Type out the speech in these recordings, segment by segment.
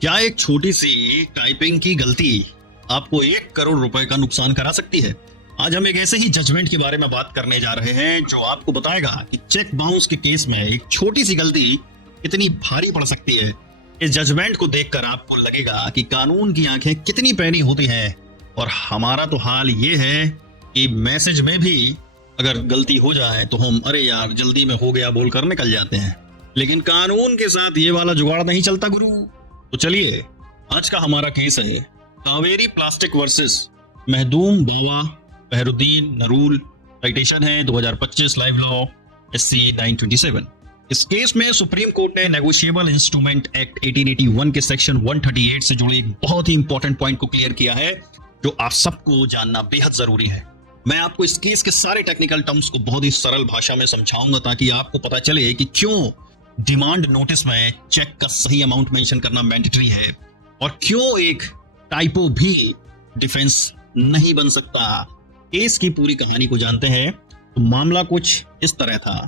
क्या एक छोटी सी टाइपिंग की गलती आपको 1 करोड़ रुपए का नुकसान करा सकती है? आज हम एक ऐसे ही जजमेंट के बारे में बात करने जा रहे हैं जो आपको बताएगा कि चेक बाउंस के केस में एक छोटी सी गलती कितनी भारी पड़ सकती है। इस जजमेंट को देखकर आपको लगेगा कि कानून की आंखें कितनी पैनी होती हैं। और हमारा तो हाल ये है कि मैसेज में भी अगर गलती हो जाए तो हम अरे यार जल्दी में हो गया बोलकर निकल जाते हैं, लेकिन कानून के साथ ये वाला जुगाड़ नहीं चलता गुरु। तो चलिए, आज का हमारा केस है कावेरी प्लास्टिक वर्सेस महदूम बावा फहरुद्दीन नरूल। साइटेशन है 2025 लाइव लॉ SC 927। इस केस में सुप्रीम कोर्ट ने नेगोशिएबल इंस्ट्रूमेंट एक्ट 1881 के सेक्शन 138 से जुड़े एक बहुत ही इंपॉर्टेंट पॉइंट को क्लियर किया है जो आप सबको जानना बेहद जरूरी है। मैं आपको इस केस के सारे टेक्निकल टर्म्स को बहुत ही सरल भाषा में समझाऊंगा ताकि आपको पता चले कि क्यों डिमांड नोटिस में चेक का सही अमाउंट मेंशन करना मैंडेटरी है और क्यों एक टाइपो भी डिफेंस नहीं बन सकता। केस की पूरी कहानी को जानते हैं तो मामला कुछ इस तरह था।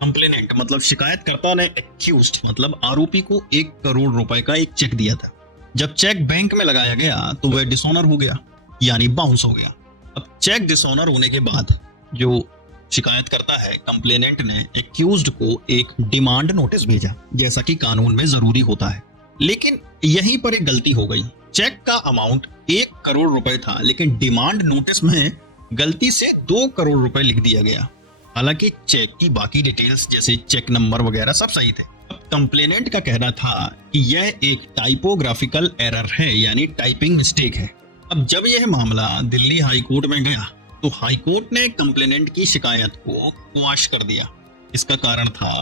कंप्लेनेंट मतलब शिकायतकर्ता ने एक्यूज्ड मतलब आरोपी को 1 करोड़ रुपए का एक चेक दिया था। जब चेक बैंक में लगाया गया तो वह डिसऑनर हो गया, यानी बाउंस हो गया। अब चेक डिसऑनर होने के बाद जो शिकायत करता है कंप्लेनेंट ने एक्यूज्ड को एक डिमांड नोटिस भेजा, जैसा कि कानून में जरूरी होता है। लेकिन यहीं पर एक गलती हो गई। चेक का अमाउंट 1 करोड़ रुपए था, लेकिन डिमांड नोटिस में गलती से 2 करोड़ रुपए लिख दिया गया। हालांकि चेक की बाकी डिटेल्स जैसे चेक नंबर वगैरह सब सही थे। अब कंप्लेनेंट का कहना था कि यह एक टाइपोग्राफिकल एरर है, यानी टाइपिंग मिस्टेक है। अब जब यह मामला दिल्ली हाई कोर्ट में गया तो हाई कोर्ट ने कंप्लेनेंट की शिकायत को क्वाश कर दिया। इसका कारण था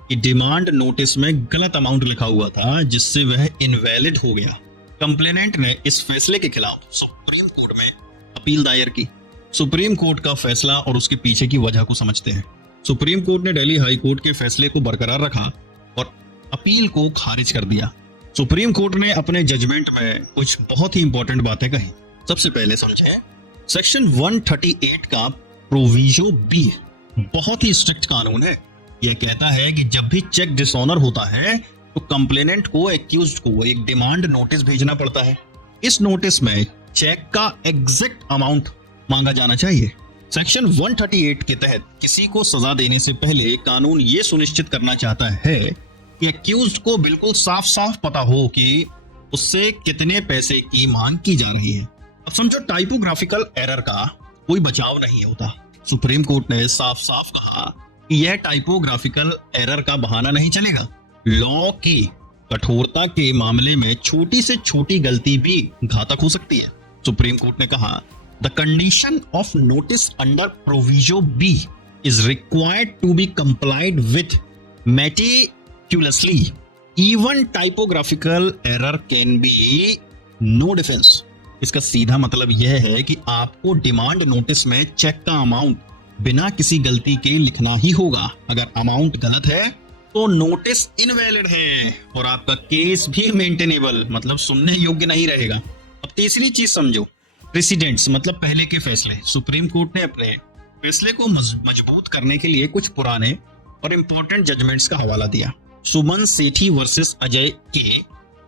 कि डिमांड नोटिस में गलत अमाउंट लिखा हुआ था, जिससे वह इनवैलिड हो गया। कंप्लेनेंट ने इस फैसले के खिलाफ सुप्रीम कोर्ट में अपील दायर की। सुप्रीम कोर्ट का फैसला और उसके पीछे की वजह को समझते हैं। सुप्रीम कोर्ट ने दिल्ली हाई कोर्ट के फैसले को बरकरार रखा और अपील को खारिज कर दिया। सुप्रीम कोर्ट ने अपने जजमेंट में कुछ बहुत ही इंपॉर्टेंट बातें कही। सबसे पहले समझें, सेक्शन 138 का प्रोविजो बी बहुत ही स्ट्रिक्ट कानून है। यह कहता है कि जब भी चेक डिसऑनर होता है तो कंप्लेनेंट को एक्यूज्ड को एक डिमांड नोटिस भेजना पड़ता है। इस नोटिस में चेक का एग्जैक्ट अमाउंट मांगा जाना चाहिए। सेक्शन 138 के तहत किसी को सजा देने से पहले कानून ये सुनिश्चित करना चाहता है कि एक्यूज्ड को बिल्कुल साफ साफ पता हो कि उससे कितने पैसे की मांग की जा रही है। अब समझो, टाइपोग्राफिकल एरर का कोई बचाव नहीं होता। सुप्रीम कोर्ट ने साफ साफ कहा कि यह टाइपोग्राफिकल एरर का बहाना नहीं चलेगा। लॉ की कठोरता के मामले में छोटी से छोटी गलती भी घातक हो सकती है। सुप्रीम कोर्ट ने कहा, the condition of notice under proviso B is required to be complied with meticulously. Even typographical error can be no defense. इसका सीधा मतलब यह है कि आपको डिमांड नोटिस में चेक का अमाउंट बिना किसी गलती के लिखना ही होगा। अगर अमाउंट गलत है तो नोटिस इनवैलिड है और आपका केस भी मेंटेनेबल मतलब सुनने योग्य नहीं रहेगा। अब तीसरी चीज समझो, प्रेसिडेंट्स मतलब पहले के फैसले। सुप्रीम कोर्ट ने अपने फैसले को मजबूत करने के लिए कुछ पुराने और इंपॉर्टेंट जजमेंट्स का हवाला दिया। सुमन सेठी वर्सेस अजय के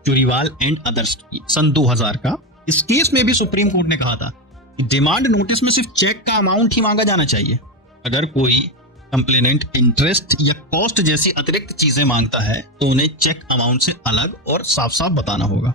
चुरीवाल एंड अदर्स सन 2000 का। इस केस में भी सुप्रीम कोर्ट ने कहा था कि डिमांड नोटिस में सिर्फ चेक का अमाउंट ही मांगा जाना चाहिए। अगर कोई कंप्लेनेंट इंटरेस्ट या कॉस्ट जैसी अतिरिक्त चीजें मांगता है तो उन्हें चेक अमाउंट से अलग और साफ साफ बताना होगा।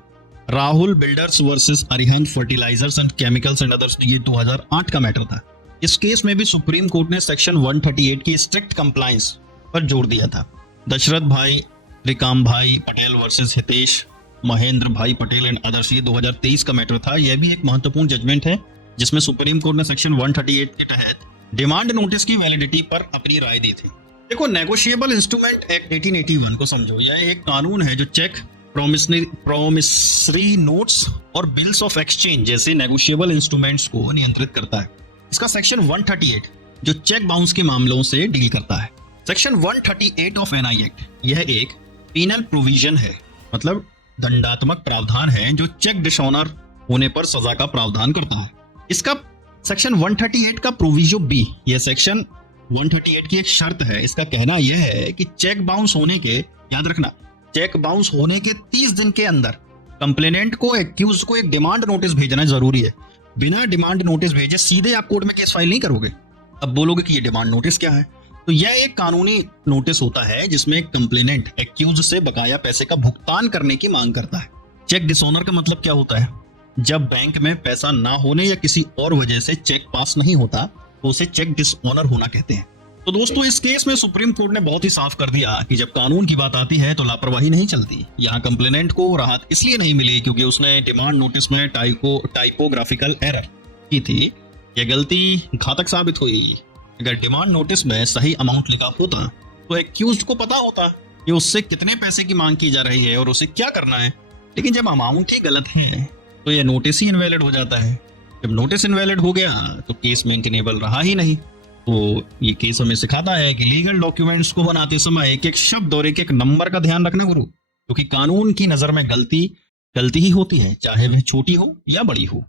Rahul builders versus Arihant fertilisers and chemicals and others, ये 2008 का मैटर था। इस केस में भी सुप्रीम कोर्ट ने सेक्शन 138 की स्ट्रिक्ट कंप्लायंस पर जोर दिया था। दशरथ भाई त्रिकाम भाई पटेल वर्सेस हितेश महेंद्र भाई पटेल एंड अदर्स, ये 2023 का मैटर था। यह भी एक महत्वपूर्ण जजमेंट है जिसमें सुप्रीम कोर्ट ने सेक्शन 138 के तहत डिमांड नोटिस की वैलिडिटी पर अपनी राय दी थी। देखो, नेगोशिएबल इंस्ट्रूमेंट एक्ट 1881 को समझो। यह एक कानून है जो चेक, प्रोमिसरी नोट्स और बिल्स ऑफ एक्सचेंज जैसे नेगोशिएबल इंस्ट्रूमेंट्स को नियंत्रित करता है। इसका सेक्शन 138 जो चेक बाउंस के मामलों से डील करता है। सेक्शन 138 ऑफ एनआई एक्ट यह एक पीनल प्रोविजन है, मतलब दंडात्मक प्रावधान है जो चेक डिसऑनर होने पर सजा का प्रावधान करता है। इसका सेक्शन 138 का प्रोविजो बी, यह सेक्शन 138 की एक शर्त है। इसका कहना यह है कि चेक बाउंस होने के, याद रखना, चेक बाउंस होने के 30 दिन के अंदर कंप्लेनेंट को एक्यूज को एक डिमांड नोटिस भेजना जरूरी है। बिना डिमांड नोटिस भेजे सीधे आप कोर्ट में केस फाइल नहीं करोगे। अब बोलोगे कि ये डिमांड नोटिस क्या है, तो यह एक कानूनी नोटिस होता है जिसमें कंप्लेनेंट एक्यूज से बकाया पैसे का भुगतान करने की मांग करता है। चेक डिसऑनर का मतलब क्या होता है? जब बैंक में पैसा ना होने या किसी और वजह से चेक पास नहीं होता तो उसे चेक डिसऑनर होना कहते हैं। तो दोस्तों, इस केस में सुप्रीम कोर्ट ने बहुत ही साफ कर दिया कि जब कानून की बात आती है तो लापरवाही नहीं चलती। यहाँ कंप्लेनेंट को राहत इसलिए नहीं मिली क्योंकि उसने डिमांड नोटिस में टाइपोग्राफिकल एरर की थी। यह गलती घातक साबित हुई। अगर डिमांड नोटिस में सही अमाउंट लिखा होता तो एक्यूज्ड को पता होता कि उससे कितने पैसे की मांग की जा रही है और उसे क्या करना है। लेकिन जब अमाउंट ही गलत है तो यह नोटिस ही इनवैलिड हो जाता है। जब नोटिस इनवैलिड हो गया तो केस मेंटेनेबल रहा ही नहीं। तो ये केस हमें सिखाता है कि लीगल डॉक्यूमेंट्स को बनाते समय एक एक शब्द और एक एक नंबर का ध्यान रखना गुरु, क्योंकि कानून की नजर में गलती गलती ही होती है, चाहे वह छोटी हो या बड़ी हो।